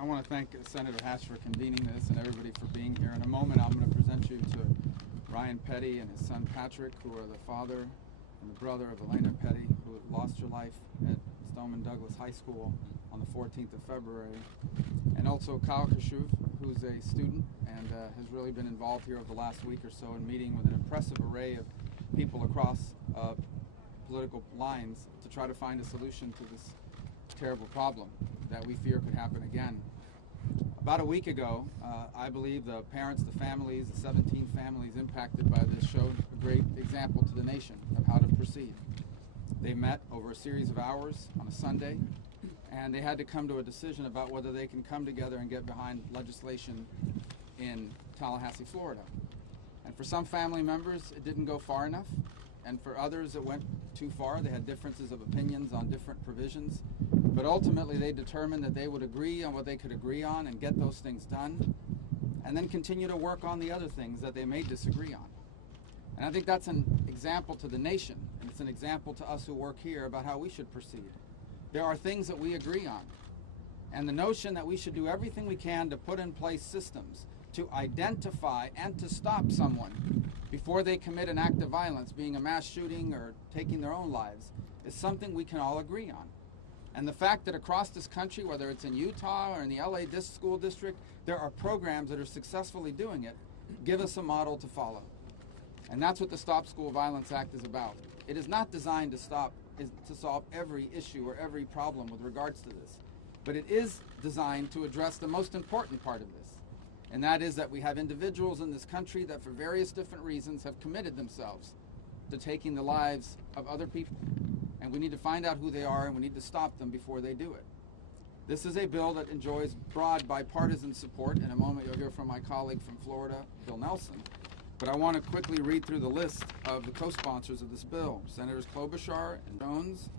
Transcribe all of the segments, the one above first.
I want to thank Senator Hatch for convening this and everybody for being here. In a moment, I'm going to present you to Ryan Petty and his son Patrick, who are the father and the brother of Elena Petty, who lost her life at Stoneman Douglas High School on the 14th of February. And also Kyle Kashuv, who's a student and has really been involved here over the last week or so in meeting with an impressive array of people across political lines to try to find a solution to this terrible problem that we fear could happen again. About a week ago, I believe the parents, the families, the 17 families impacted by this showed a great example to the nation of how to proceed. They met over a series of hours on a Sunday, and they had to come to a decision about whether they can come together and get behind legislation in Tallahassee, Florida. And for some family members, it didn't go far enough, and for others, it went too far. They had differences of opinions on different provisions, but ultimately they determined that they would agree on what they could agree on and get those things done, and then continue to work on the other things that they may disagree on. And I think that's an example to the nation, and it's an example to us who work here about how we should proceed. There are things that we agree on, and the notion that we should do everything we can to put in place systems to identify and to stop someone before they commit an act of violence, being a mass shooting or taking their own lives, is something we can all agree on. And the fact that across this country, whether it's in Utah or in the LA school district, there are programs that are successfully doing it, give us a model to follow. And that's what the Stop School Violence Act is about. It is not designed to solve every issue or every problem with regards to this, but it is designed to address the most important part of this. And that is that we have individuals in this country that for various different reasons have committed themselves to taking the lives of other people. And we need to find out who they are, and we need to stop them before they do it. This is a bill that enjoys broad bipartisan support. In a moment you'll hear from my colleague from Florida, Bill Nelson. But I want to quickly read through the list of the co-sponsors of this bill. Senators Klobuchar and Jones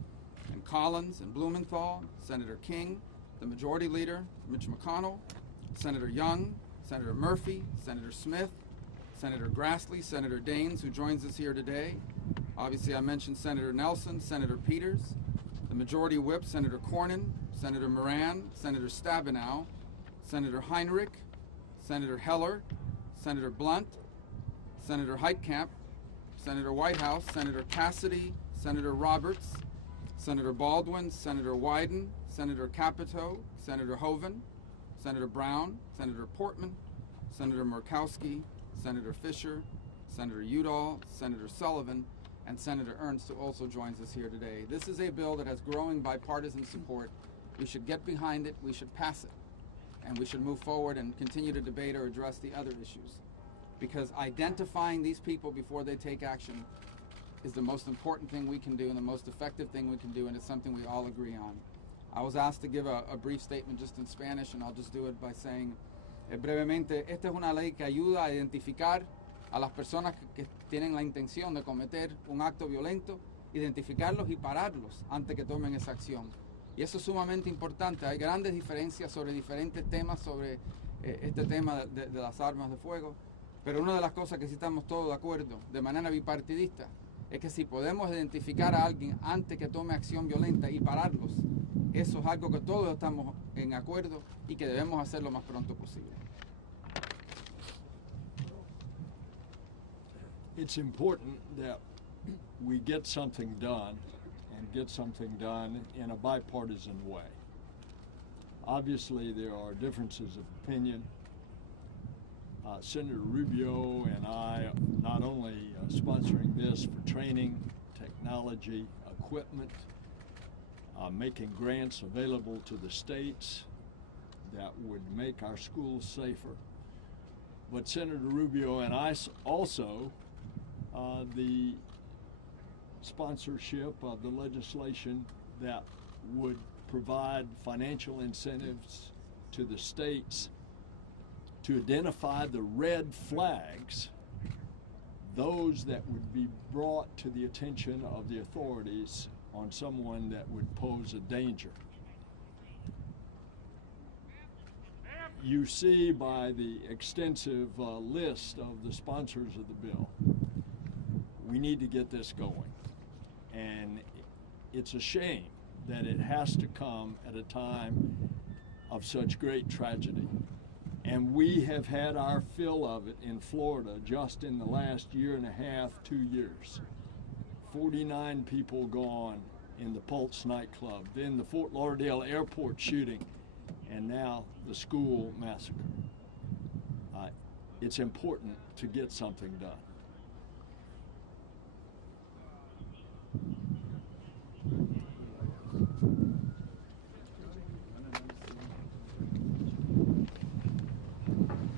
and Collins and Blumenthal, Senator King, the Majority Leader, Mitch McConnell, Senator Young, Senator Murphy, Senator Smith, Senator Grassley, Senator Daines, who joins us here today. Obviously, I mentioned Senator Nelson, Senator Peters, the Majority Whip, Senator Cornyn, Senator Moran, Senator Stabenow, Senator Heinrich, Senator Heller, Senator Blunt, Senator Heitkamp, Senator Whitehouse, Senator Cassidy, Senator Roberts, Senator Baldwin, Senator Wyden, Senator Capito, Senator Hoeven, Senator Brown, Senator Portman, Senator Murkowski, Senator Fisher, Senator Udall, Senator Sullivan, and Senator Ernst, who also joins us here today. This is a bill that has growing bipartisan support. We should get behind it, we should pass it, and we should move forward and continue to debate or address the other issues. Because identifying these people before they take action is the most important thing we can do and the most effective thing we can do, and it's something we all agree on. I was asked to give a brief statement just in Spanish, and I'll just do it by saying brevemente, esta es una ley que ayuda a identificar a las personas que tienen la intención de cometer un acto violento, identificarlos y pararlos antes que tomen esa acción. Y eso es sumamente importante. Hay grandes diferencias sobre diferentes temas, sobre este tema de las armas de fuego, pero una de las cosas que sí estamos todos de acuerdo, de manera bipartidista, es que si podemos identificar a alguien antes que tome acción violenta y pararlos, eso es algo que todos estamos en acuerdo y que debemos hacer lo más pronto posible. It's important that we get something done and get something done in a bipartisan way. Obviously, there are differences of opinion. Senator Rubio and I not only sponsoring this for training, technology, equipment, making grants available to the states that would make our schools safer, but Senator Rubio and I also the sponsorship of the legislation that would provide financial incentives to the states to identify the red flags, those that would be brought to the attention of the authorities on someone that would pose a danger. You see by the extensive list of the sponsors of the bill, we need to get this going. And it's a shame that it has to come at a time of such great tragedy. And we have had our fill of it in Florida just in the last year and a half, 2 years. 49 people gone in the Pulse nightclub, then the Fort Lauderdale airport shooting, and now the school massacre. It's important to get something done.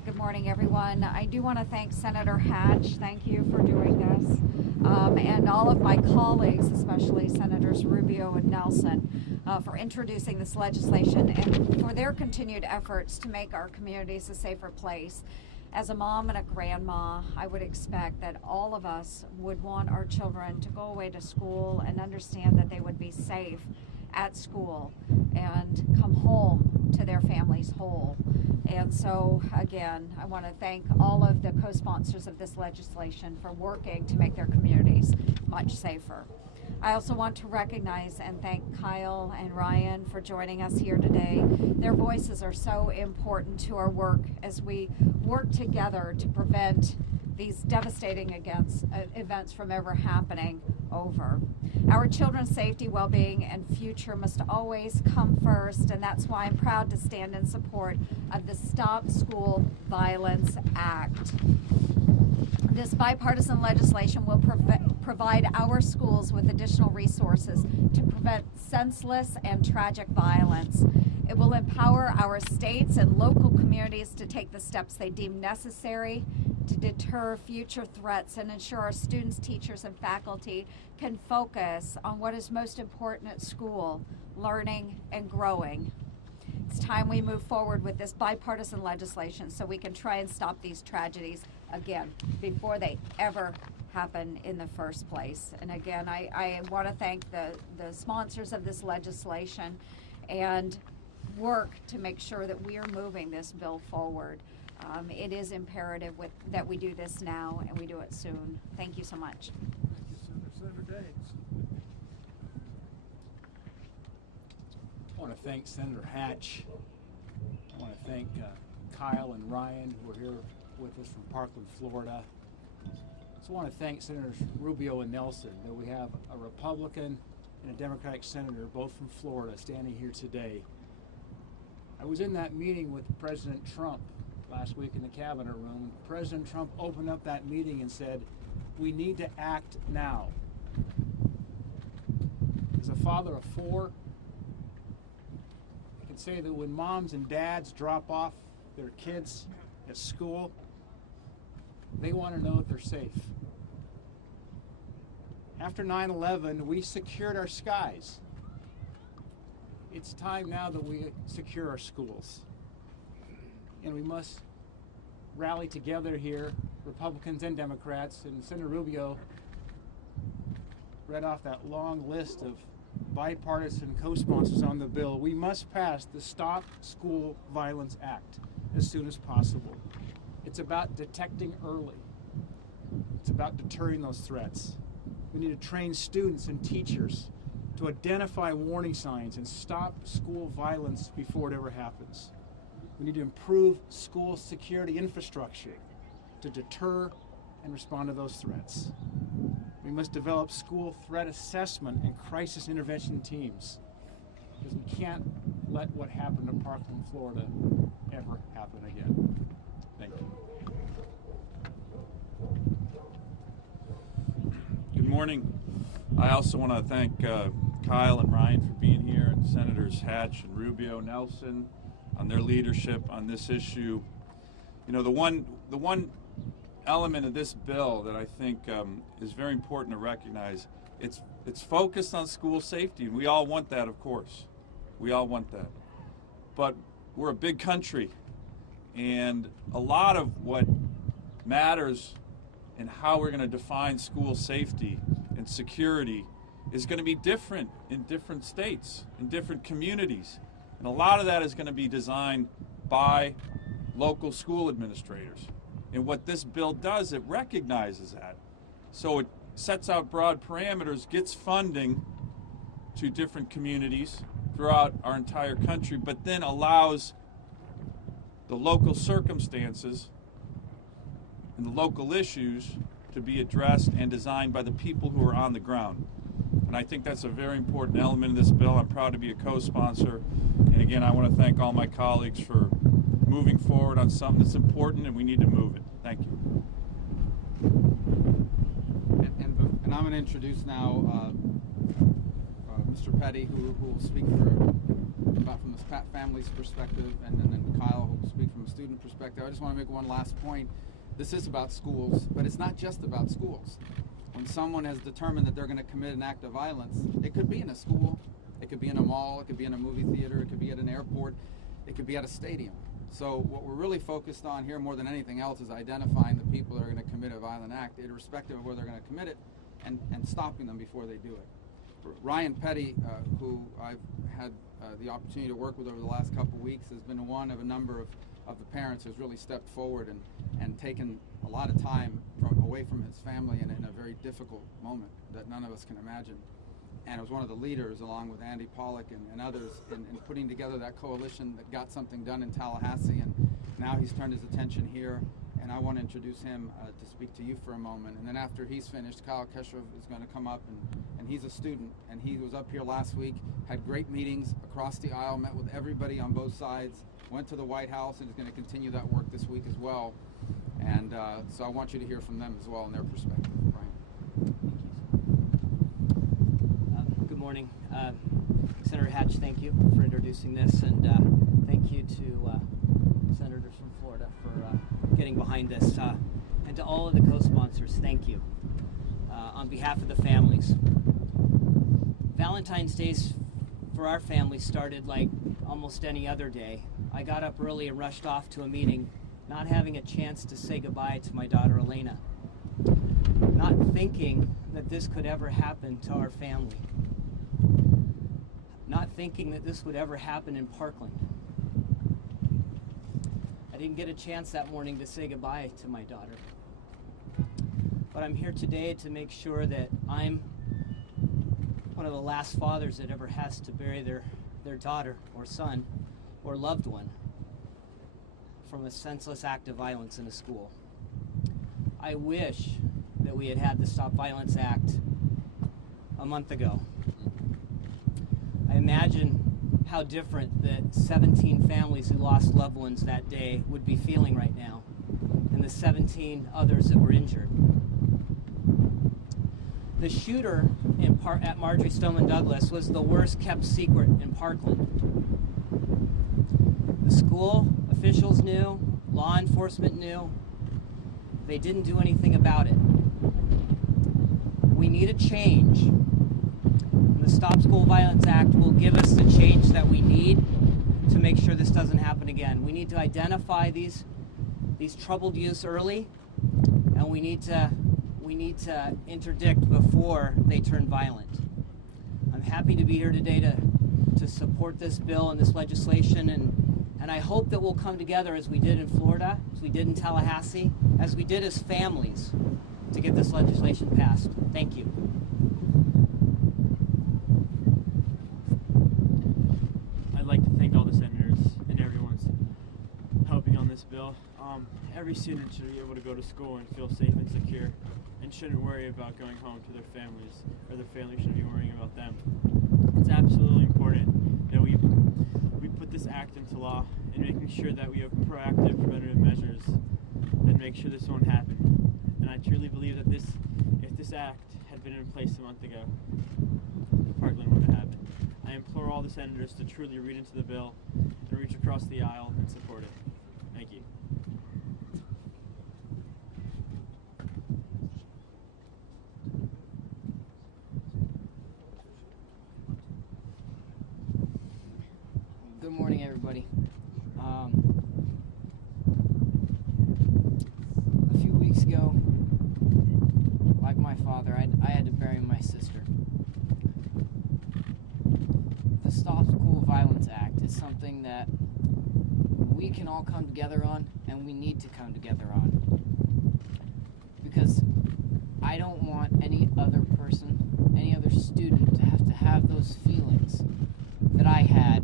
Good morning, everyone. I do want to thank Senator Hatch. Thank you for doing this. And all of my colleagues, especially Senators Rubio and Nelson, for introducing this legislation and for their continued efforts to make our communities a safer place. As a mom and a grandma, I would expect that all of us would want our children to go away to school and understand that they would be safe at school and come home to their families whole. And so, again, I want to thank all of the co-sponsors of this legislation for working to make their communities much safer. I also want to recognize and thank Kyle and Ryan for joining us here today. Their voices are so important to our work as we work together to prevent these devastating events from ever happening over. Our children's safety, well-being, and future must always come first, and that's why I'm proud to stand in support of the Stop School Violence Act. This bipartisan legislation will provide our schools with additional resources to prevent senseless and tragic violence. It will empower our states and local communities to take the steps they deem necessary to deter future threats and ensure our students, teachers, and faculty can focus on what is most important at school, learning and growing. It's time we move forward with this bipartisan legislation so we can try and stop these tragedies again before they ever happen in the first place. And again, I want to thank the sponsors of this legislation and work to make sure that we are moving this bill forward. It is imperative that we do this now and we do it soon. Thank you so much. Senator Daines. I want to thank Senator Hatch. I want to thank Kyle and Ryan, who are here with us from Parkland, Florida. I also want to thank Senators Rubio and Nelson, that we have a Republican and a Democratic senator, both from Florida, standing here today. I was in that meeting with President Trump last week in the cabinet room. President Trump opened up that meeting and said, we need to act now. As a father of 4, I can say that when moms and dads drop off their kids at school, they want to know that they're safe. After 9/11, we secured our skies. It's time now that we secure our schools. And we must rally together here, Republicans and Democrats, and Senator Rubio read off that long list of bipartisan co-sponsors on the bill. We must pass the Stop School Violence Act as soon as possible. It's about detecting early. It's about deterring those threats. We need to train students and teachers to identify warning signs and stop school violence before it ever happens. We need to improve school security infrastructure to deter and respond to those threats. We must develop school threat assessment and crisis intervention teams, because we can't let what happened in Parkland, Florida ever happen again. Thank you. Good morning. I also want to thank Kyle and Ryan for being here, and Senators Hatch and Rubio, Nelson, on their leadership on this issue. You know, the one element of this bill that I think is very important to recognize, it's focused on school safety, and we all want that, of course. We all want that. But we're a big country, and a lot of what matters in how we're going to define school safety and security is going to be different in different states, in different communities. And a lot of that is going to be designed by local school administrators. And what this bill does, it recognizes that. So it sets out broad parameters, gets funding to different communities, throughout our entire country, but then allows the local circumstances and the local issues to be addressed and designed by the people who are on the ground. And I think that's a very important element of this bill. I'm proud to be a co-sponsor. And again, I want to thank all my colleagues for moving forward on something that's important, and we need to move it. Thank you. And I'm going to introduce now Mr. Petty, who will speak from the family's perspective, and then Kyle, who will speak from a student perspective. I just want to make one last point. This is about schools, but it's not just about schools. When someone has determined that they're going to commit an act of violence, it could be in a school, it could be in a mall, it could be in a movie theater, it could be at an airport, it could be at a stadium. So what we're really focused on here more than anything else is identifying the people that are going to commit a violent act, irrespective of where they're going to commit it, and stopping them before they do it. Ryan Petty, who I've had the opportunity to work with over the last couple of weeks, has been one of a number of the parents who's really stepped forward and taken a lot of time away from his family in a very difficult moment that none of us can imagine. And it was one of the leaders, along with Andy Pollock and others, in putting together that coalition that got something done in Tallahassee. And now he's turned his attention here, and I want to introduce him to speak to you for a moment. And then after he's finished, Kyle Keshev is going to come up, and he's a student, and he was up here last week, had great meetings across the aisle, met with everybody on both sides, went to the White House, and is going to continue that work this week as well. And so I want you to hear from them as well and their perspective. Brian. Good morning. Senator Hatch, thank you for introducing this, and thank you to senators from Florida for getting behind this. And to all of the co-sponsors, thank you. On behalf of the families. Valentine's Day for our family started like almost any other day. I got up early and rushed off to a meeting, not having a chance to say goodbye to my daughter Elena. Not thinking that this could ever happen to our family. Not thinking that this would ever happen in Parkland. I didn't get a chance that morning to say goodbye to my daughter. But I'm here today to make sure that I'm one of the last fathers that ever has to bury their daughter or son or loved one from a senseless act of violence in a school. I wish that we had had the Stop Violence Act a month ago. I imagine how different the 17 families who lost loved ones that day would be feeling right now, and the 17 others that were injured. The shooter at Marjory Stoneman Douglas was the worst kept secret in Parkland. The school officials knew, law enforcement knew, they didn't do anything about it. We need a change. And the Stop School Violence Act will give us the change that we need to make sure this doesn't happen again. We need to identify these troubled youths early, and we need to interdict before they turn violent. I'm happy to be here today to support this bill and this legislation, and I hope that we'll come together as we did in Florida, as we did in Tallahassee, as we did as families to get this legislation passed. Thank you. I'd like to thank all the senators and everyone's helping on this bill. Every student should be able to go to school and feel safe and secure, and shouldn't worry about going home to their families, or their family shouldn't be worrying about them. It's absolutely important that we put this act into law, and making sure that we have proactive preventative measures that make sure this won't happen. And I truly believe that if this act had been in place a month ago, Parkland wouldn't have happened. I implore all the senators to truly read into the bill and reach across the aisle and support it. Thank you. Good morning, everybody. A few weeks ago, like my father, I had to bury my sister. The Stop School Violence Act is something that we can all come together on, and we need to come together on. Because I don't want any other person, any other student to have those feelings that that I had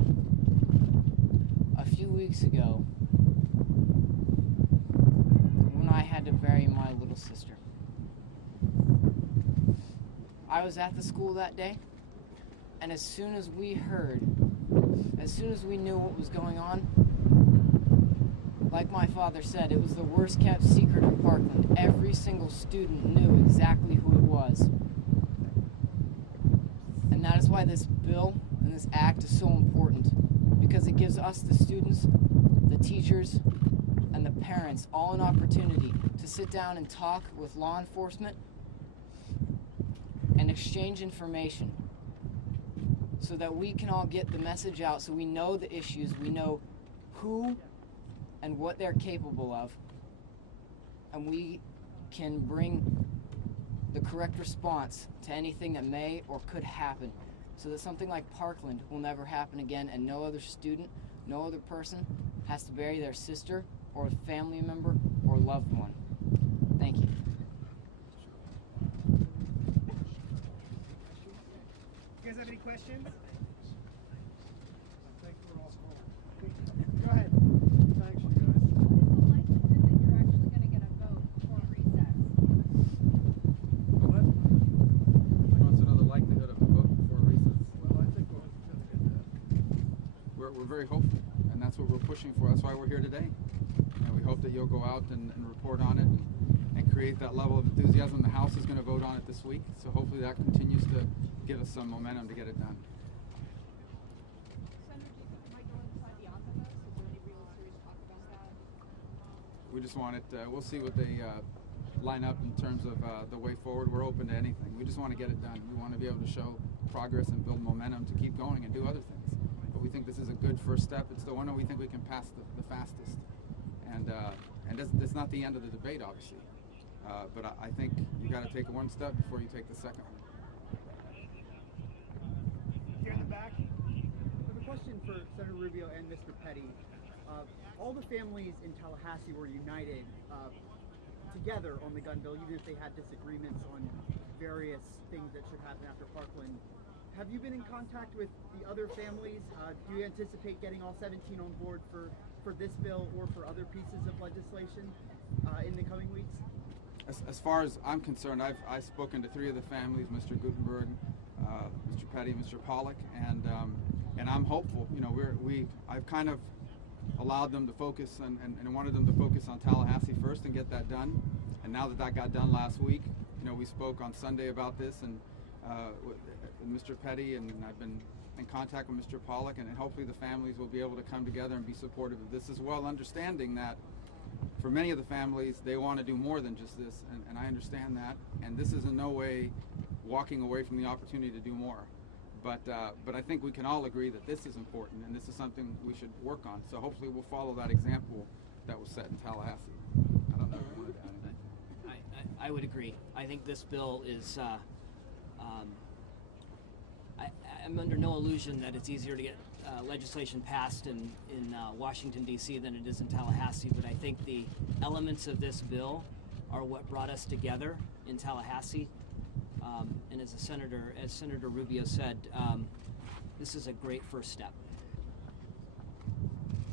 a few weeks ago when I had to bury my little sister. I was at the school that day, and as soon as we knew what was going on, like my father said, it was the worst kept secret in Parkland. Every single student knew exactly who it was. And that is why this bill and this act is so important, because it gives us, the students, the teachers, and the parents all an opportunity to sit down and talk with law enforcement and exchange information so that we can all get the message out, so we know the issues, we know who and what they're capable of, and we can bring the correct response to anything that may or could happen, so that something like Parkland will never happen again, and no other student, no other person has to bury their sister or a family member or loved one. Thank you. You guys have any questions? Go ahead. Thanks, you guys. What is the likelihood that you're actually going to get a vote before recess? What? What's another likelihood of a vote before recess? Well, I think we'll just get that. We're very hopeful, and that's what we're pushing for. That's why we're here today. And we hope that you'll go out and report on it and create that level of enthusiasm. The House is going to vote on it this week, so hopefully that continues to give us some momentum to get it done. Senator, do you think it might go inside the omnibus? Is there any real serious talk about that? We just want it, we'll see what they line up in terms of the way forward. We're open to anything. We just want to get it done. We want to be able to show progress and build momentum to keep going and do other things. But we think this is a good first step. It's the one that we think we can pass the fastest. And it's not the end of the debate, obviously. But I think you got to take one step before you take the second one. Here in the back. I have a question for Senator Rubio and Mr. Petty. All the families in Tallahassee were united together on the gun bill, even if they had disagreements on various things that should happen after Parkland. Have you been in contact with the other families? Do you anticipate getting all 17 on board for this bill or for other pieces of legislation in the coming weeks? As far as I'm concerned, I've spoken to 3 of the families, Mr. Gutenberg, Mr. Petty, Mr. Pollock, and I'm hopeful. You know, I've kind of allowed them to focus and wanted them to focus on Tallahassee first and get that done. And now that got done last week, you know, we spoke on Sunday about this, and with Mr. Petty, and I've been in contact with Mr. Pollock, and hopefully the families will be able to come together and be supportive of this as well, understanding that for many of the families, they want to do more than just this, and I understand that. And this is in no way walking away from the opportunity to do more. But I think we can all agree that this is important, and this is something we should work on. So hopefully we'll follow that example that was set in Tallahassee. I don't know if you wanted to add anything. I would agree. I think this bill is, I'm under no illusion that it's easier to get legislation passed in Washington, D.C. than it is in Tallahassee, but I think the elements of this bill are what brought us together in Tallahassee. And as Senator Rubio said, this is a great first step.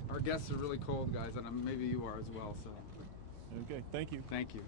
Our guests are really cold, guys, and maybe you are as well. So, Okay, thank you. thank you.